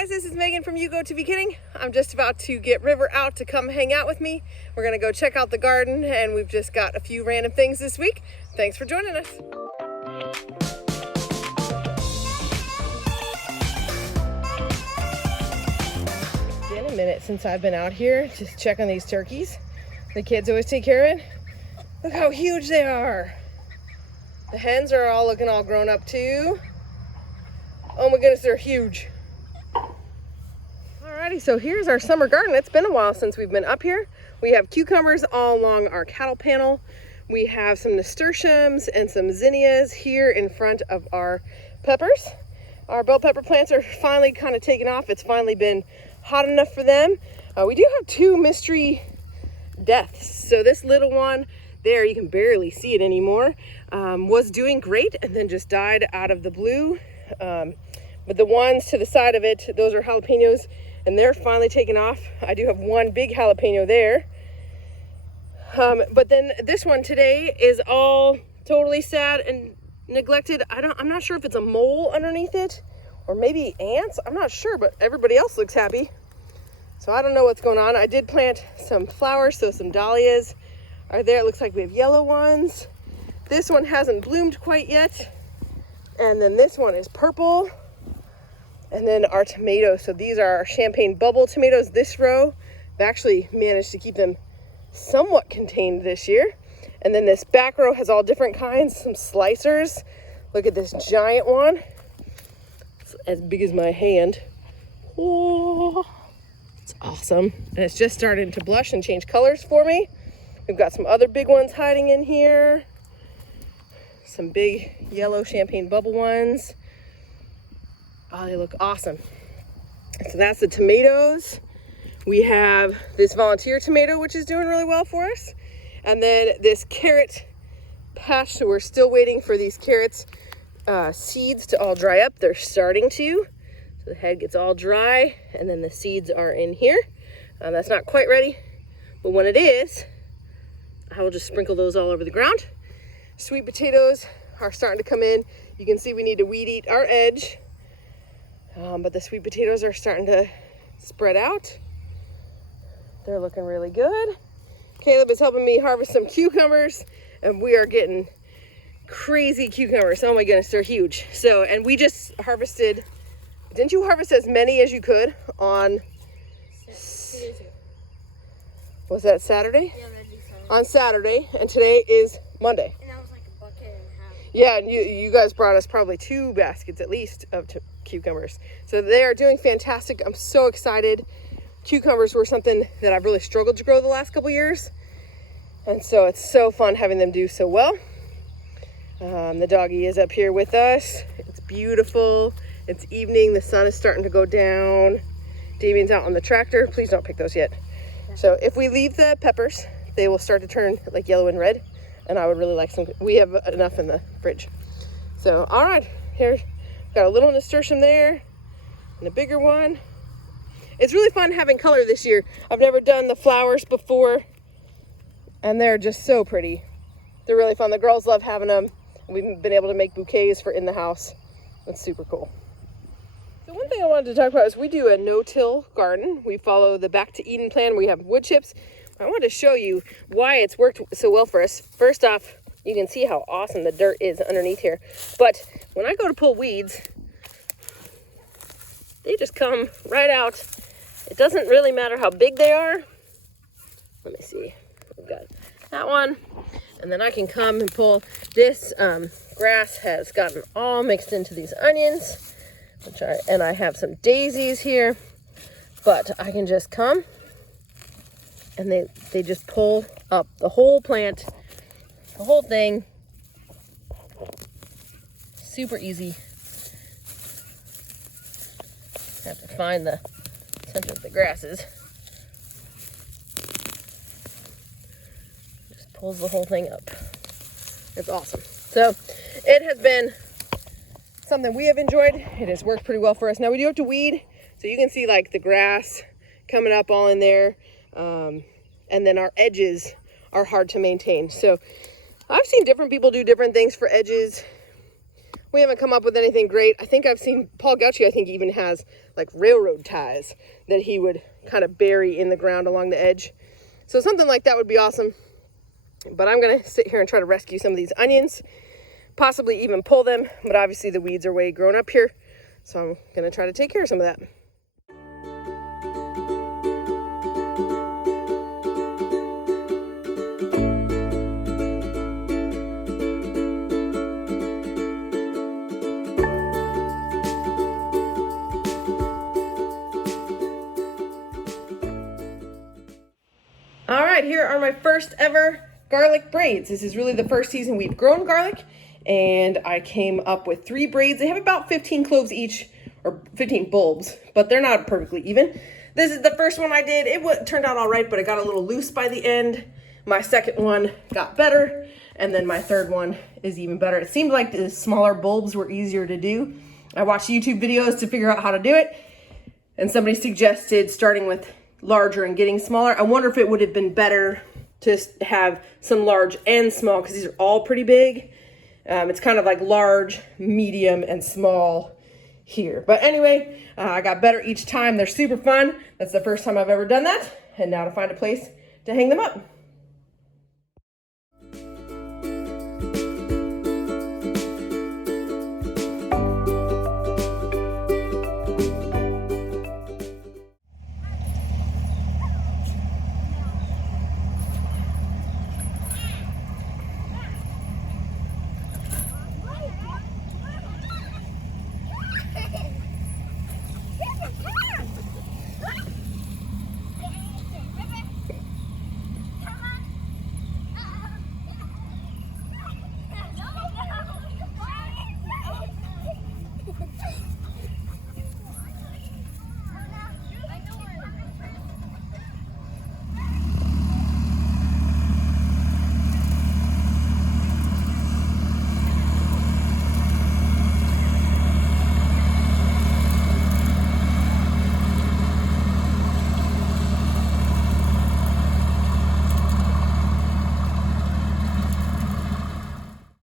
guys, this is Megan from You Go to Be Kidding. I'm just about to get River out to come hang out with me. We're gonna go check out the garden, and we've just got a few random things this week. Thanks for joining us. It's been a minute since I've been out here just checking these turkeys. The kids always take care of it. Look how huge they are. The hens are all looking all grown up too. Oh my goodness, they're huge. Alrighty, so here's our summer garden. It's been a while since we've been up here. We have cucumbers all along our cattle panel. We have some nasturtiums and some zinnias here in front of our peppers. Our bell pepper plants are finally kind of taking off. It's finally been hot enough for them. We do have two mystery deaths. So this little one there, you can barely see it anymore, was doing great and then just died out of the blue. But the ones to the side of it, those are jalapenos, and they're finally taking off. I do have one big jalapeno there. But then this one today is all totally sad and neglected. I'm not sure if it's a mole underneath it or maybe ants. I'm not sure, but everybody else looks happy. So I don't know what's going on. I did plant some flowers, so some dahlias are there. It looks like we have yellow ones. This one hasn't bloomed quite yet. And then this one is purple. And then our tomatoes. So these are our champagne bubble tomatoes. This row, I've actually managed to keep them somewhat contained this year. And then this back row has all different kinds, some slicers. Look at this giant one. It's as big as my hand. Oh, it's awesome. And it's just starting to blush and change colors for me. We've got some other big ones hiding in here. Some big yellow champagne bubble ones. Oh, they look awesome. So that's the tomatoes. We have this volunteer tomato, which is doing really well for us. And then this carrot patch. So we're still waiting for these carrots seeds to all dry up. They're starting to. So the head gets all dry and then the seeds are in here. That's not quite ready, but when it is, I will just sprinkle those all over the ground. Sweet potatoes are starting to come in. You can see we need to weed eat our edge. But the sweet potatoes are starting to spread out. They're looking really good. Caleb is helping me harvest some cucumbers, and we are getting crazy cucumbers. Oh my goodness, they're huge. So, and we just harvested, didn't you harvest as many as you could on, was that Saturday? Yeah, Saturday. On Saturday, and today is Monday. And that was like a bucket and a half. Yeah, and you guys brought us probably 2 baskets at least of cucumbers. So they are doing fantastic. I'm so excited. Cucumbers were something that I've really struggled to grow the last couple years. And so it's so fun having them do so well. The doggy is up here with us. It's beautiful. It's evening. The sun is starting to go down. Damien's out on the tractor. Please don't pick those yet. So if we leave the peppers, they will start to turn like yellow and red. And I would really like some. We have enough in the fridge. So, all right, here, got a little nasturtium there and a bigger one. It's really fun having color this year. I've never done the flowers before, and they're just so pretty. They're really fun. The girls love having them. We've been able to make bouquets for in the house. That's super cool. So one thing I wanted to talk about is we do a no-till garden. We follow the Back to Eden plan. We have wood chips. I wanted to show you why it's worked so well for us. First off, you can see how awesome the dirt is underneath here. But when I go to pull weeds, they just come right out. It doesn't really matter how big they are. Let me see. We've got that one. And then I can come and pull. This grass has gotten all mixed into these onions. And I have some daisies here. But I can just come. And they just pull up the whole plant, the whole thing. Super easy. Have to find the center of the grasses. Just pulls the whole thing up. It's awesome. So it has been something we have enjoyed. It has worked pretty well for us. Now we do have to weed. So you can see like the grass coming up all in there. And then our edges are hard to maintain. So I've seen different people do different things for edges. We haven't come up with anything great. I think I've seen Paul Gauchi, I think, even has like railroad ties that he would kind of bury in the ground along the edge. So something like that would be awesome. But I'm gonna sit here and try to rescue some of these onions, possibly even pull them, but obviously the weeds are way grown up here. So I'm gonna try to take care of some of that. All right, here are my first ever garlic braids. This is really the first season we've grown garlic, and I came up with 3 braids. They have about 15 cloves each, or 15 bulbs, but they're not perfectly even. This is the first one I did. It turned out all right, but it got a little loose by the end. My second one got better, and then my third one is even better. It seemed like the smaller bulbs were easier to do. I watched YouTube videos to figure out how to do it, and somebody suggested starting with larger and getting smaller. I wonder if it would have been better to have some large and small, because these are all pretty big. It's kind of like large, medium, and small here. But anyway, I got better each time. They're super fun. That's the first time I've ever done that. And now to find a place to hang them up.